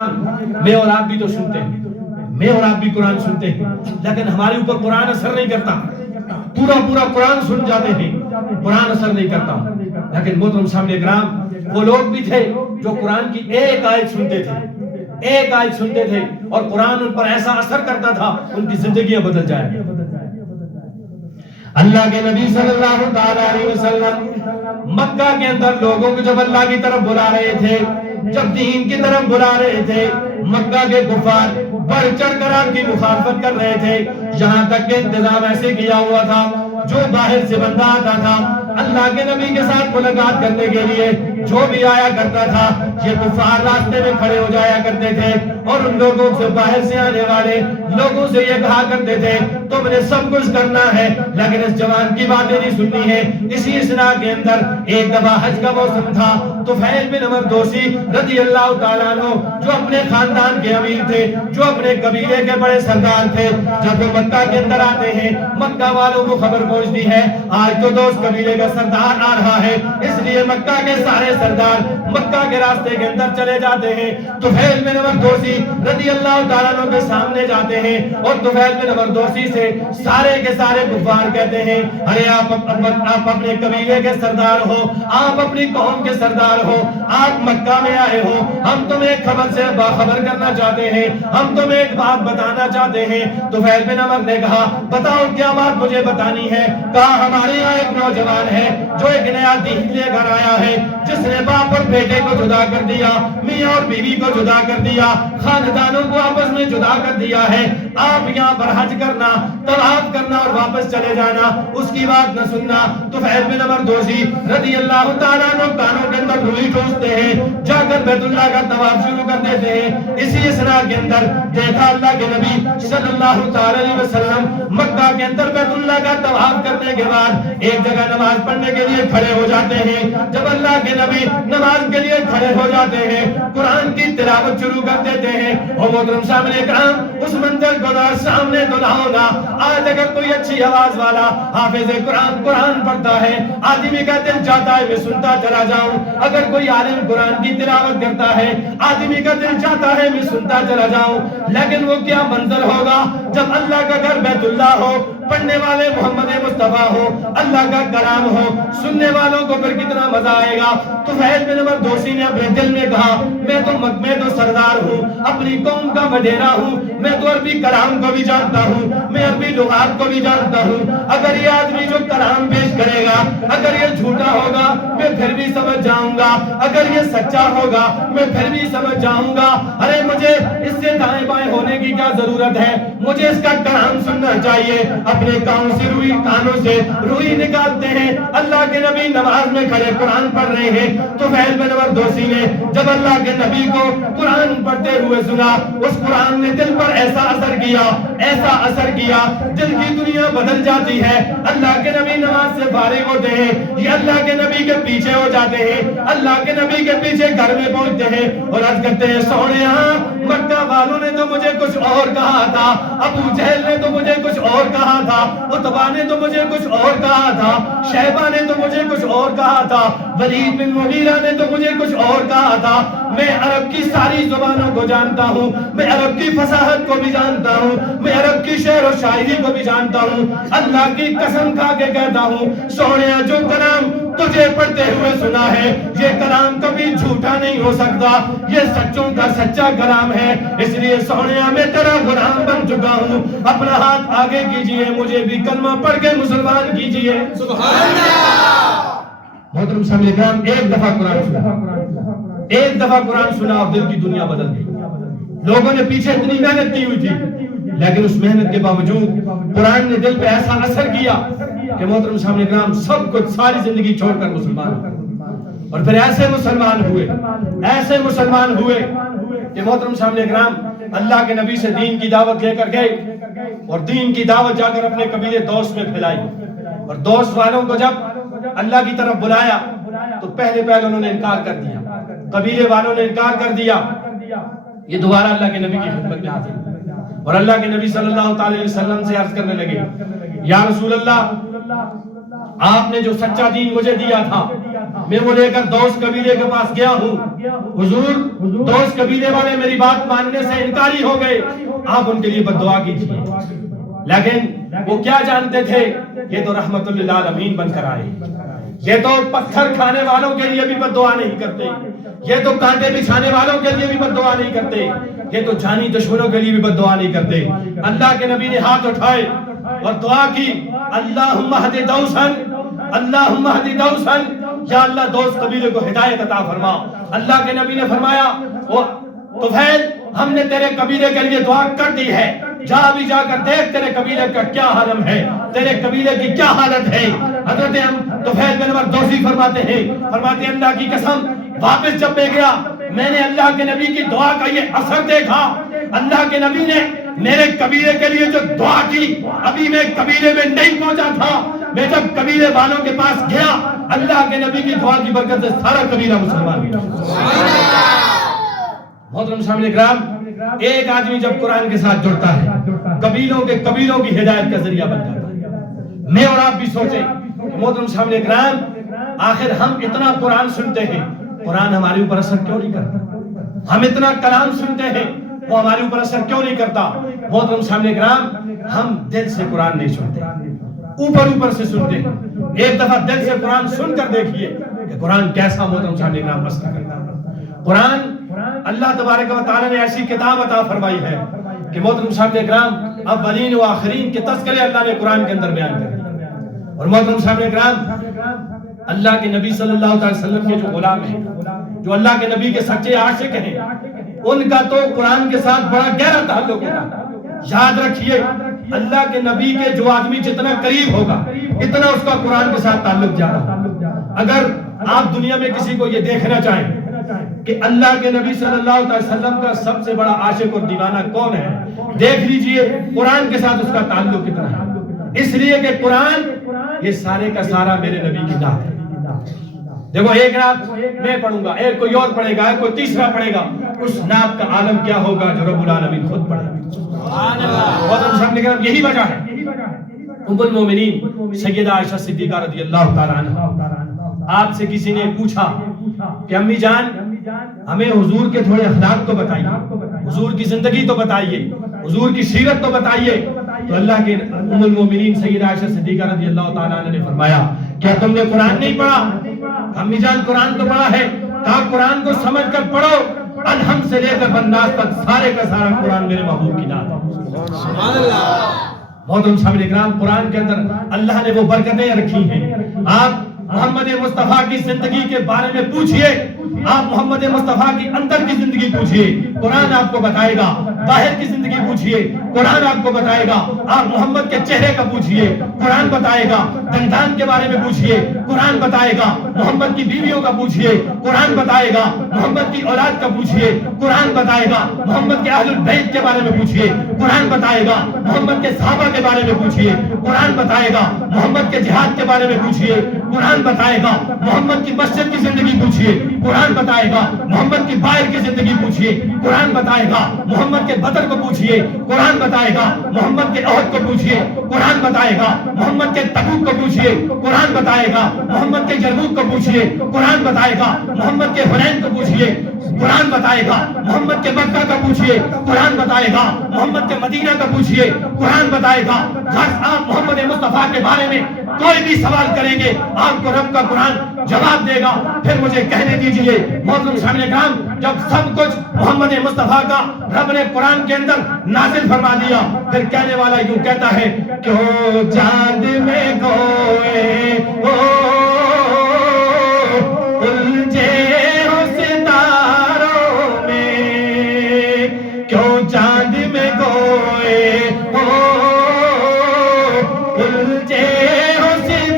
میں اور آپ بھی تو سنتے ہیں، میں اور آپ بھی قرآن سنتے ہیں، لیکن ہمارے اوپر قرآن اثر نہیں کرتا. پورا قرآن سن جاتے ہیں، قرآن اثر نہیں کرتا. لیکن محترم سامنے کرام، وہ لوگ بھی تھے جو قرآن کی ایک آیت سنتے تھے، ایک آیت سنتے تھے اور قرآن ان پر ایسا اثر کرتا تھا ان کی زندگیاں بدل جائیں. اللہ کے نبی صلی اللہ تعالیٰ علیہ وسلم مکہ کے اندر لوگوں کو جب اللہ کی طرف بلا رہے تھے، جب دین کی طرف بلا رہے تھے، مکہ کے کفار بڑھ چڑھ کر آپ کی مخالفت کر رہے تھے. یہاں تک کہ انتظام ایسے کیا ہوا تھا، جو باہر سے بندہ آتا تھا اللہ کے نبی کے ساتھ ملاقات کرنے کے لیے، جو بھی آیا کرتا تھا، یہ کفار راستے میں کھڑے ہو جایا کرتے تھے اور ان لوگوں سے، باہر سے آنے والے لوگوں سے یہ کہا کرتے تھے تم نے سب کچھ کرنا ہے لیکن اس جوان کی باتیں نہیں سننی ہے. اسی اسنا کے اندر ایک دفعہ حج کا موسم تھا. طفیل بن عمر دوسی رضی اللہ تعالیٰ عنہ، جو اپنے خاندان کے امیر تھے، جو اپنے قبیلے کے بڑے سردار تھے، جب وہ مکہ کے اندر آتے ہیں، مکہ والوں کو خبر پہنچتی ہے آج تو دوست قبیلے کا سردار آ رہا ہے. اس لیے مکہ کے سارے سردار مکہ کے راستے کے اندر چلے جاتے ہیں. طفیل بن عمر دوسی رضی اللہ تعالیٰ عنہ کے سامنے جاتے ہیں اور طفیل بن عمر دوسی سے سارے کے سارے کفار کہتے ہیں ارے آپ اپنے قبیلے کے سردار ہو، آپ اپنی قوم کے سردار ہو، آپ مکہ میں آئے ہو، ہم تمہیں ایک خبر سے باخبر کرنا چاہتے ہیں، ہم تمہیں ایک بات بتانا چاہتے ہیں. طفیل بن عمر نے کہا بتاؤ کیا بات مجھے بتانی ہے. کہا ہمارے یہاں ایک نوجوان ہے جو ایک نیا دین لے کر آیا ہے، جس نے باپ اور بیٹے کو جدا کر دیا، میاں اور بیوی کو جدا کر دیا، خاندانوں کو آپس میں جدا کر دیا ہے. آپ یہاں پر حج کرنا، طواف کرنا اور واپس چلے جانا، اس کی بات نہ سننا. طفیل بن عمر دوسی رضی اللہ تعالیٰ عنہ کانوں کے اندر روئی ٹھوستے ہیں، جا کر بیت اللہ کا طواف شروع کر دیتے ہیں. اسی اسنا کے اندر دیکھا اللہ کے نبی صلی اللہ تعالیٰ علیہ وسلم مکہ کے اندر بیت اللہ کا طواف کرنے کے بعد ایک جگہ نماز پڑھنے کے لیے کھڑے ہو جاتے ہیں. جب اللہ کے نبی نماز کے لیے کھڑے ہو جاتے ہیں، قرآن کی تلاوت شروع کر دیتے ہیں. اور محترم سامنے کرام، اس منظر کو سامنے تو نہ ہوگا. آج اگر کوئی اچھی آواز والا حافظ قرآن پڑھتا ہے، آدمی کا دل چاہتا ہے میں سنتا چلا جاؤں. اگر کوئی عالم قرآن کی تلاوت کرتا ہے، آدمی کا دل چاہتا ہے میں سنتا چلا جاؤں. لیکن وہ کیا منظر ہوگا جب اللہ کا گھر بیت اللہ ہو، پڑھنے والے محمد مصطفیٰ ہو، اللہ کا کلام ہو، سننے والوں کو پھر کتنا مزہ آئے گا. طفیل بن عمر دوسی نے اپنے دل میں کہا میں تو سردار ہوں، اپنی قوم کا وڈیرا ہوں، میں تو عربی کلام کو بھی جانتا ہوں، میں عربی لغات کو بھی جانتا ہوں. اگر یہ آدمی جو کلام پیش کرے گا اگر یہ جھوٹا ہوگا میں پھر بھی سمجھ جاؤں گا، اگر یہ سچا ہوگا میں پھر بھی سمجھ جاؤں گا. ارے مجھے اس سے دائیں بائیں ہونے کی کیا ضرورت ہے، مجھے اس کا کلام سننا چاہیے. اپنے کانوں سے روئی نکالتے ہیں. اللہ کے نبی نماز میں کھڑے قرآن پڑھ رہے ہیں. طفیل بن عمر دوسی نے جب اللہ کے نبی کو قرآن پڑھتے ہوئے سنا، اس قرآن نے دل پر ایسا اثر کیا، ایسا اثر کیا، دل کی دنیا بدل جاتی ہے. اللہ کے نبی نماز سے فارغ ہوتے ہیں، یہ اللہ کے نبی کے پیچھے ہو جاتے ہیں، اللہ کے نبی کے پیچھے گھر میں پہنچتے ہیں اور عرض کرتے ہیں سونے مکہ والوں نے تو مجھے کچھ اور کہا تھا، ابو جہل نے تو مجھے کچھ اور کہا تھا، عتبہ نے تو مجھے کچھ اور کہا تھا، شیبہ نے تو مجھے کچھ اور کہا تھا، ولید بن مغیرہ نے تو مجھے کچھ اور کہا تھا. میں عرب کی ساری زبانوں کو جانتا ہوں، میں عرب کی فصاحت کو بھی جانتا ہوں، میں عرب کی شعر و شاعری کو بھی جانتا ہوں. اللہ کی قسم کھا کے کہتا ہوں سونیا جو کلام تجھے پڑھتے ہوئے سنا ہے یہ کلام کبھی جھوٹا نہیں ہو سکتا، یہ سچوں کا سچا کلام ہے. اس لیے سونیا میں تیرا غلام بن چکا ہوں. اپنا ہاتھ آگے کیجئے، مجھے بھی کلمہ پڑھ کے مسلمان کیجئے. سبحان اللہ. محترم سامنے کرام، ایک دفعہ قرآن سنا، ایک دفعہ قرآن سنا اور دل کی دنیا بدل گئی. لوگوں نے پیچھے اتنی محنت کی ہوئی تھی لیکن اس محنت کے باوجود قرآن نے دل پہ ایسا اثر کیا کہ محترم سامنے کرام سب کچھ ساری زندگی چھوڑ کر مسلمان ہوئے. اور پھر ایسے مسلمان ہوئے کہ محترم سامنے کرام اللہ کے نبی سے دین کی دعوت لے کر گئے اور دین کی دعوت جا کر اپنے قبیلے دوست میں پھیلائی. اور دوست والوں کو جب اللہ کی طرف بلایا تو پہلے انہوں نے انکار کر دیا، قبیلے والوں نے انکار کر دیا. یہ دوبارہ اللہ کے نبی کی خدمت میں حاضر اور اللہ کے نبی صلی اللہ تعالی علیہ وسلم سے عرض کرنے لگے یا رسول اللہ آپ نے جو سچا دین مجھے دیا تھا میں وہ لے کر دوس قبیلے کے پاس گیا ہوں، حضور دوس قبیلے والے میری بات ماننے سے انکاری ہو گئے، آپ ان کے لیے بد دعا کیجیے۔ لیکن وہ کیا جانتے تھے، یہ تو رحمت للعالمین بن کر آئے، یہ تو پتھر کھانے والوں کے لیے بھی بد دعا نہیں کرتے، یہ تو کانٹے بچھانے والوں کے لیے بھی بد دعا نہیں کرتے، یہ تو جانی دشمنوں کے لیے بھی بد دعا نہیں کرتے۔ اللہ کے نبی نے ہاتھ اٹھائے اور دعا کی، اللہم اہد دوسن، اللہم اہد دوسن، یا اللہ دوس قبیلے کو ہدایت عطا فرما۔ اللہ کے نبی نے فرمایا، طفیل ہم نے تیرے قبیلے کے لیے دعا کر دی ہے، جا بھی جا کر دیکھ تیرے قبیلے کا کیا حالم ہے، تیرے قبیلے کی کیا حالت ہے۔ حضرت طفیل بن عمر دوسی فرماتے ہیں اللہ کی قسم واپس جب میں گیا میں نے اللہ کے نبی کی دعا کا یہ اثر دیکھا، اللہ کے نبی نے میرے قبیلے کے لیے جو دعا کی، ابھی میں قبیلے میں نہیں پہنچا تھا، میں جب قبیلے والوں کے پاس گیا اللہ کے نبی کی دعا کی برکت سے سارا قبیلہ مسلمان ہوا۔ محترم سامنے کرام، ایک آدمی جب قرآن کے ساتھ جڑتا ہے قبیلوں کی ہدایت کا ذریعہ بن جاتا ہے۔ میں اور آپ بھی سوچیں کہ محترم سامنے کرام، آخر ہم اتنا قرآن سنتے ہیں، قرآن ہمارے اوپر اثر کیوں نہیں کرتا؟ ہم اتنا کلام سنتے ہیں، وہ ہمارے اوپر اثر کیوں نہیں کرتا؟ محترم سامنے کرام، ہم دل سے قرآن نہیں سنتے، اوپر سے سنتے ہیں۔ ایک دفعہ دل سے قرآن سن کر دیکھیے کہ قرآن کیسا محترم سامنے کرام اثر کرتا ہے۔ قرآن اللہ تبارک و تعالی نے ایسی کتاب عطا فرمائی ہے کہ محترم صاحب اکرام اولین و آخرین کے تذکرے اللہ نے قرآن کے اندر بیان کر دیے۔ اور محترم صاحب اکرام، اللہ کے نبی صلی اللہ علیہ وسلم کے جو غلام ہیں، جو اللہ کے نبی کے سچے عاشق ہیں، ان کا تو قرآن کے ساتھ بڑا گہرا تعلق ہوگا۔ یاد رکھیے، اللہ کے نبی کے جو آدمی جتنا قریب ہوگا اتنا اس کا قرآن کے ساتھ تعلق زیادہ ہوگا۔ اگر آپ دنیا میں کسی کو یہ دیکھنا چاہیں کہ اللہ کے نبی صلی اللہ علیہ وسلم کا سب سے بڑا عاشق اور دیوانہ کون ہے، دیکھ لیجئے قرآن کے ساتھ اس کا تعلق کتنا ہے۔ اس لیے کہ قرآن یہ سارے کا سارا میرے نبی کی نعت ہے۔ دیکھو، ایک رات میں پڑھوں گا، ایک کوئی اور پڑھے گا، ایک کوئی تیسرا پڑھے گا، اس نعت کا عالم کیا ہوگا جو رب العالمین خود پڑھے گا۔ سبحان اللہ۔ اور ہم سب نے کہا یہی وجہ ہے ام المومنین سیدہ عائشہ صدیقہ رضی اللہ تعالی عنہا، آپ سے کسی نے پوچھا کہ امی جان ہمیں حضور کے تھوڑے اخلاق تو بتائیے، حضور کی زندگی تو بتائیے، حضور کی سیرت تو بتائیے۔ تو اللہ کے ام المومنین سیدہ عائشہ صدیقہ رضی اللہ تعالی عنہ نے فرمایا، کیا تم نے قرآن نہیں پڑھا؟ امی جان قرآن تو پڑھا ہے، کہا قرآن کو سمجھ کر پڑھو، الحم سے لے کر بناس تک سارے کا سارا قرآن میرے محبوب کی نعت ہے۔ سبحان اللہ۔ محترم صاحب اکرام، قرآن کے اندر اللہ نے وہ برکتیں رکھی ہیں۔ آپ محمد مصطفیٰ کی زندگی کے بارے میں پوچھئے، آپ محمد مصطفیٰ کی اندر کی زندگی پوچھئے، قرآن آپ کو بتائے گا۔ باہر کی زندگی پوچھئے، قرآن آپ کو بتائے گا۔ آپ محمد کے چہرے کا پوچھئے، قرآن بتائے گا۔ دندان کے بارے میں پوچھئے، قرآن بتائے گا۔ محمد کی بیویوں کا پوچھئے، قرآن بتائے گا۔ محمد کی اولاد کا پوچھئے، قرآن بتائے گا۔ محمد کے اہل البیت کے بارے میں پوچھئے، قرآن بتائے گا۔ محمد کے صحابہ کے بارے میں پوچھئے، قرآن بتائے گا۔ محمد کے جہاد کے بارے میں پوچھئے، قرآن بتائے گا۔ محمد کی مسجد کی زندگی پوچھئے، قرآن بتائے گا۔ محمد کی باہر کی زندگی پوچھئے، قرآن بتائے گا۔ محمد کے بدر کو پوچھئے، قرآن بتائے گا۔ محمد کے احد کو پوچھئے، قرآن بتائے گا۔ محمد کے تبوک کو پوچھئے، قرآن بتائے گا۔ محمد کے یرموک کو پوچھئے، قرآن بتائے گا۔ محمد کے حنین کو پوچھئے، قرآن بتائے گا۔ محمد کے مکہ کا پوچھئے، قرآن بتائے گا۔ محمد کے مدینہ کا پوچھئے، قرآن بتائے گا۔ آپ محمد مصطفیٰ کے بارے میں کوئی بھی سوال کریں گے آپ کو رب کا قرآن جواب دے گا۔ پھر مجھے کہنے دیجئے محترم صاحب اکرام، جب سب کچھ محمد مصطفیٰ کا رب نے قرآن کے اندر نازل فرما دیا، پھر کہنے والا یوں کہتا ہے کہ او چاند میں کوئے الجھے ہو ستاروں میں، کیوں چاند میں کوئے الجھے ہو ستاروں